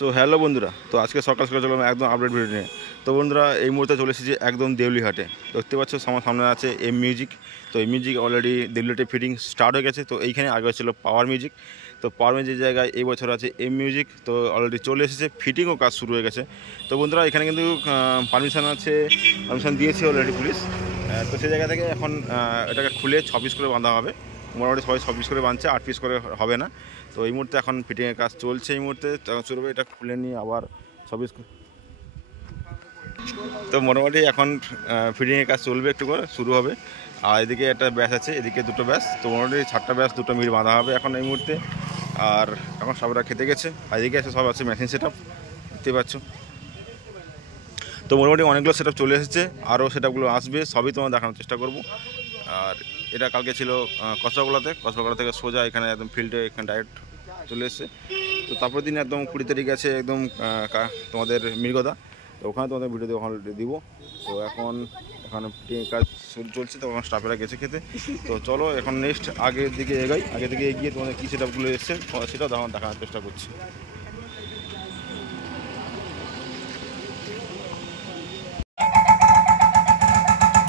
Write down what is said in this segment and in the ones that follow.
So hello বন্ধুরা, তো আজকে সকাল সকাল চললাম একদম আপডেট ভিডিও নিয়ে। তো বন্ধুরা এই মুহূর্তে চলে এসেছি একদম দেউলিহাটে। দেখতে পাচ্ছ আমার সামনে আছে এম মিউজিক। তো এই মিউজিক অলরেডি দেউলিহাটে ফিটিং স্টার্ট হয়ে গেছে। তো এইখানে আগে ছিল পাওয়ার মিউজিক। তো পাওয়ার মিউজিক জায়গায় এই বছর আছে এম মিউজিক। তো অলরেডি চলে এসেছে, ফিটিংও কাজ শুরু হয়ে গেছে। তো বন্ধুরা এখানে কিন্তু পারমিশন দিয়েছে অলরেডি পুলিশ। তো সেই জায়গা থেকে এখন এটাকে খুলে 6 পিস করে বাঁধা হবে। মোটামুটি সবাই 6 পিস করে বাঁধছে, 8 পিস করে হবে না। তো এই মুহূর্তে এখন ফিটিংয়ের কাজ চলছে। এই মুহূর্তে শুরু হবে, এটা খুলে নিয়ে আবার 6 পিস। তো মোটামুটি এখন ফিটিংয়ের কাজ চলবে, একটু করে শুরু হবে। আর এদিকে একটা ব্যাস আছে, এদিকে দুটো ব্যাস। তো মোটামুটি 7টা ব্যাস, 2টো মিট বাঁধা হবে এখন এই মুহূর্তে। আর এখন সবরা খেতে গেছে। আর এদিকে আছে সব আছে মেশিন সেট আপ, দেখতে পাচ্ছ। তো মোটামুটি অনেকগুলো সেট আপ চলে এসেছে, আরও সেট আপগুলো আসবে, সবই তোমার দেখানোর চেষ্টা করব। আর এটা কালকে ছিল কসবাগোলা থেকে সোজা এখানে একদম ফিল্ডে এখানে ডাইরেক্ট চলে এসেছে। তো তারপর দিন একদম 20 তারিখ আছে একদম তোমাদের মৃগদা। তো ওখানে তোমাদের ভিডিও দিব। তো এখন ফিটিংয়ের কাজ চলছে, তো ওখানে স্টাফেরা গেছে খেতে। তো চলো এখন নেক্সট আগের দিকে এগাই। আগে দিকে এগিয়ে তোমাদের কী সেট আপগুলো এসছে সেটাও দেখানোর চেষ্টা করছি।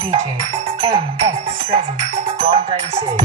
DJ MX7 Quantile Sale.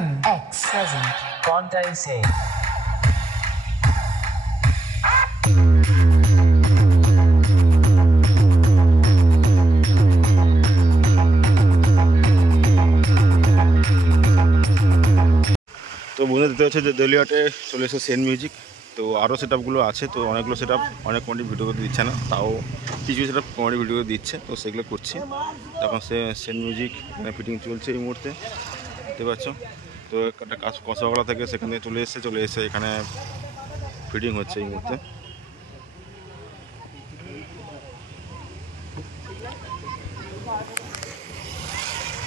MX7 Quantile Sale. তো বন্ধুরা দেখতে হচ্ছে যে দেউলিহাটে চলে এসেছে সেন মিউজিক। তো আরও সেট আপগুলো আছে। তো অনেকগুলো সেট আপ অনেক কোয়ান্টিটি ভিডিও করতে দিচ্ছে না, তাও কিছু সেট আপ কোয়ান্টিটি ভিডিও দিচ্ছে। তো সেগুলো করছি। তখন সেন মিউজিক এখানে ফিটিং চলছে এই মুহূর্তে, দেখতে পাচ্ছ। তো একটা কাজ কসবাগোলা থেকে সেখান থেকে চলে এসে এখানে ফিটিং হচ্ছে এই মুহূর্তে।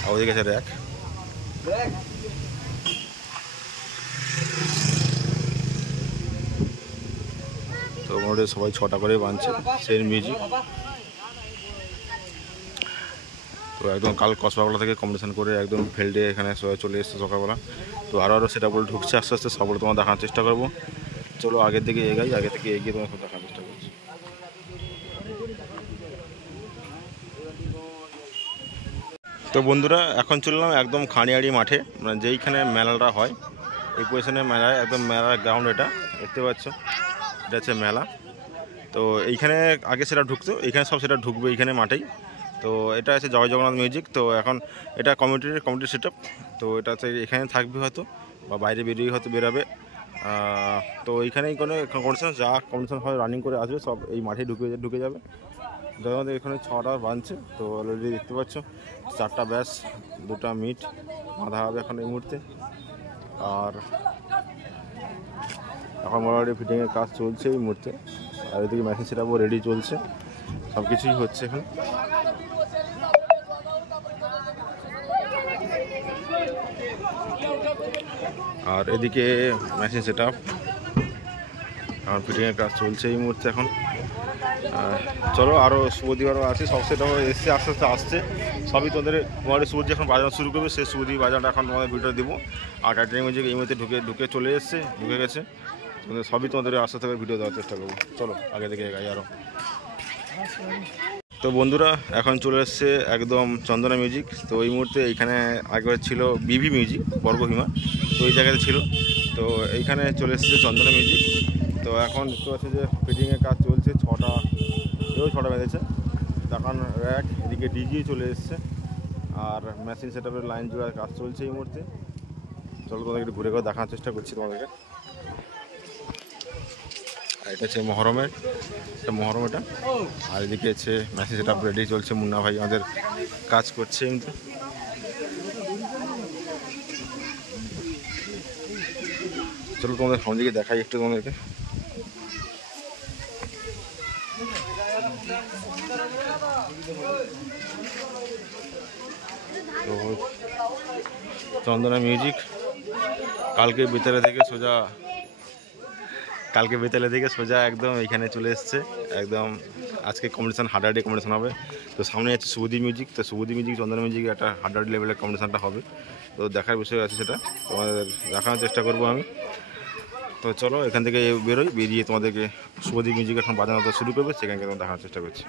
আর ওদিকে আছে র্যাক। তো মোটামুটি সবাই 6টা করে বাঁধছে সেন মিউজিক। তো একদম কাল কসবাগোলা থেকে কম্পিটিশন করে একদম ফিল্ডে এখানে সবাই চলে এসছে সকালবেলা। তো আরও সেটা বলে ঢুকছে আস্তে আস্তে, সবগুলো তোমার দেখানোর চেষ্টা করবো। চলো আগের দিকে এগাই, আগে থেকে এগিয়ে তোমার দেখানোর চেষ্টা করছি। তো বন্ধুরা এখন চললাম একদম খানিয়াড়ি মাঠে, মানে যেইখানে মেলাটা হয় এই পজিশনে মেলায়, একদম মেলার গ্রাউন্ড এটা দেখতে পাচ্ছ। এটা হচ্ছে মেলা। তো এইখানে আগে সেটা ঢুকতো, এইখানে সব সেটা ঢুকবে এইখানে মাঠেই। তো এটা আছে জয় জগন্নাথ মিউজিক। তো এখন এটা কমিটির সেট আপ। তো এটা হচ্ছে এখানে থাকবে হয়তো, বা বাইরে বেরিয়ে হয়তো বেরাবে। তো এইখানেই কোনো কম্পিটিশন, যা কম্পিটিশন হয় রানিং করে আসবে সব এই মাঠে ঢুকে যাবে। আমাদের এখানে 6টা বাঁধছে। তো অলরেডি দেখতে পাচ্ছ 4টা ব্যাস, 2টা মিট বাঁধা হবে এখন এই মুহূর্তে। আর এখন মোটামুটি ফিটিংয়ের কাজ চলছে এই মুহূর্তে। আর এদিকে মেশিন সেট আপও রেডি চলছে, সব কিছুই হচ্ছে এখন। আর এদিকে মেশিন সেট আপ, আমার ফিটিংয়ের কাজ চলছে এই মুহূর্তে এখন। চলো আরও শুভদিবারও আছে, সব সেট আপ এসছে, আস্তে আস্তে আসছে সবই। তোমাদের শুভদি যখন বাজানো শুরু করবে, সেই শুভদি বাজানটা এখন তোমাদের ভিডিও দেবো। আর টাইটানিক মিউজিক এই মুহূর্তে ঢুকে চলে এসছে, ঢুকে গেছে। সবই তোমাদের আস্তে আস্তে ভিডিও দেওয়ার চেষ্টা করবো। চলো আগে থেকে এগাই আরও। তো বন্ধুরা এখন চলে এসছে একদম চন্দনা মিউজিক। তো এই মুহূর্তে এখানে আগে ছিল বিভি মিউজিক বর্গভীমা। তো ওই জায়গাতে ছিল। তো এইখানে চলে এসেছে চন্দনা মিউজিক। তো এখন দেখতে পাচ্ছি যে ফিটিংয়ের কাজ চলছে, 6টা বেঁধেছে। তখন র্যাক, এদিকে ডিজি চলে এসছে, আর মেশিন সেটআপের লাইন জোড়ার কাজ চলছে এই মুহূর্তে। চলো তোমাদেরকে একটু ঘুরে ঘুরে দেখানোর চেষ্টা করছি তোমাদেরকে। আর এটা হচ্ছে মহরমের, এটা আর এদিকে হচ্ছে মেশিন সেটআপ রেডি চলছে। মুন্না ভাই আমাদের কাজ করছে কিন্তু। চলো তোমাদের সামনে দিকে দেখাই একটু তোমাদেরকে। তো চন্দনা মিউজিক কালকে বিতালে থেকে সোজা একদম এখানে চলে এসছে। একদম আজকে কম্পিটিশান হাড্ডাহাড্ডি কম্পিটিশান হবে। তো সামনে আছে শুভদীপ মিউজিক। তো শুভদীপ মিউজিক চন্দনা মিউজিক একটা হাড্ডাহাড্ডি লেভেলের কম্পিটিশানটা হবে। তো দেখার বিষয় আছে, সেটা তোমাদের দেখানোর চেষ্টা করবো আমি। তো চলো এখান থেকে বেরিয়ে তোমাদেরকে শুভদীপ মিউজিক এখন বাজানো শুরু করবে, সেখানকে তোমার দেখানোর চেষ্টা করছি।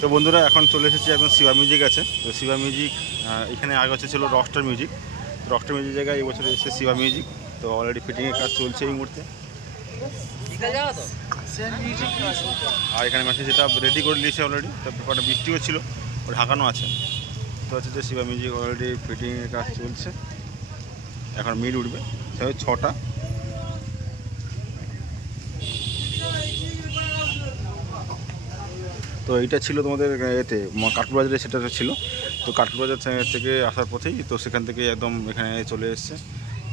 তো বন্ধুরা এখন চলে এসেছি একদম শিবা মিউজিক আছে। তো শিবা মিউজিক এখানে আগে ছিল রকস্টার মিউজিক জায়গায় এই বছর এসেছে শিবা মিউজিক। তো অলরেডি ফিটিংয়ের কাজ চলছে এই মুহূর্তে। আর এখানে মেশিন যেটা রেডি করে দিয়েছে অলরেডি। তো ব্যাপারটা বৃষ্টিও ছিল, ঢাকানো আছে। তো হচ্ছে যে শিবা মিউজিক অলরেডি ফিটিংয়ের কাজ চলছে। এখন মিড উঠবে, সেটা 6টা। তো এইটা ছিল তোমাদের এতে কাঠপুর বাজারে, সেটা ছিল। তো কাঠপুর বাজার থেকে আসার পথেই তো সেখান থেকে একদম এখানে চলে এসছে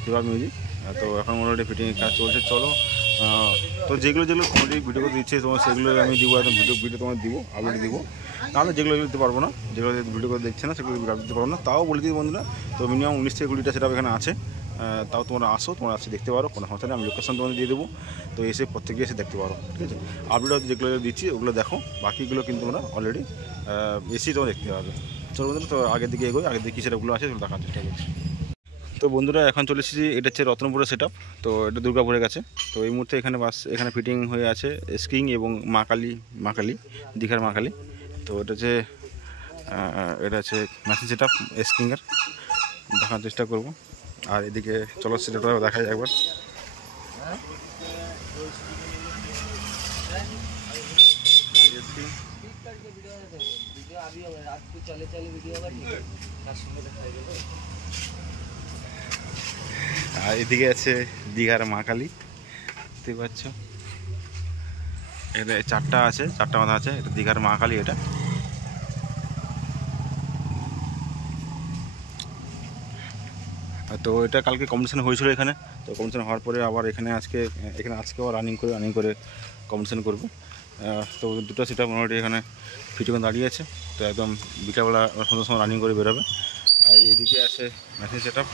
শিবা মিউজিক। তো এখন অলরেডি ফিটিংয়ের কাজ চলছে। চলো তো যেগুলো কমেডি ভিডিও দিচ্ছে তোমার সেগুলো আমি দিব, একদম ভিডিও তোমার দিব, আপলোড দিব। নাহলে যেগুলো দিতে পারবো না, যেগুলো ভিডিও করে দেখছে না সেগুলো দিতে পারবো না। তাও বলে দিই বন্ধুরা, তো মিনিমাম 19 থেকে 20টা সেটা এখানে আছে। তাও তোমরা আসে দেখতে পারো, কোনো সমস্যা নেই। আমি লোকেশন তোমাদের দিয়ে দেবো, তো এসে প্রত্যেকে এসে দেখতে পারো, ঠিক আছে। আপলোড যেগুলো দিচ্ছি ওগুলো দেখো, বাকিগুলো কিন্তু তোমরা অলরেডি এসেই তোমরা দেখতে পাবে। চলো বন্ধুরা, তো আগের দিকে এগোই, আগের দিকে কী সেটাগুলো আছে সেগুলো দেখার চেষ্টা করছি। তো বন্ধুরা এখন চলে এসেছি, এটা হচ্ছে রত্নপুরের সেটআপ। তো এটা দুর্গাপুরে গেছে। তো এই মুহূর্তে এখানে ফিটিং হয়ে আছে স্কিং এবং মা কালী, দীঘার মা কালী। তো এটা হচ্ছে মেশিন সেটআপ স্কিংয়ের, দেখার চেষ্টা করব। আর এদিকে চলো সেটআপটা দেখাই একবার। আর এদিকে আছে দীঘার মা কালী, দেখতে পাচ্ছ। এটা 4টা আছে, 4টা মাথা আছে। এটা দীঘার মা কালী। এটা তো এটা কালকে কম্পিটিশন হয়েছিল এখানে। তো কম্পিটিশন হওয়ার পরে আবার এখানে আজকেও রানিং করে কম্পিটিশন করবে। তো দুটো সেটআপ মোটামুটি এখানে ফিটিং দাঁড়িয়ে আছে। তো একদম বিকালবেলা সন্ধ্যার সময় রানিং করে বেরোবে। আর এদিকে আছে মেশিন সেটআপ,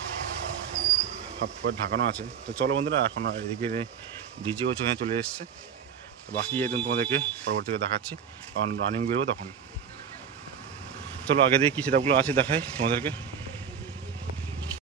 সব ঢাকানো আছে। তো চলো বন্ধুরা, এখন এদিকে ডিজিও এখানে চলে এসছে। তো বাকি একদম তোমাদেরকে পরবর্তীতে দেখাচ্ছি, কারণ রানিং বেরোবো তখন। চলো আগে দিয়ে কী সেটআপগুলো আছে দেখাই তোমাদেরকে।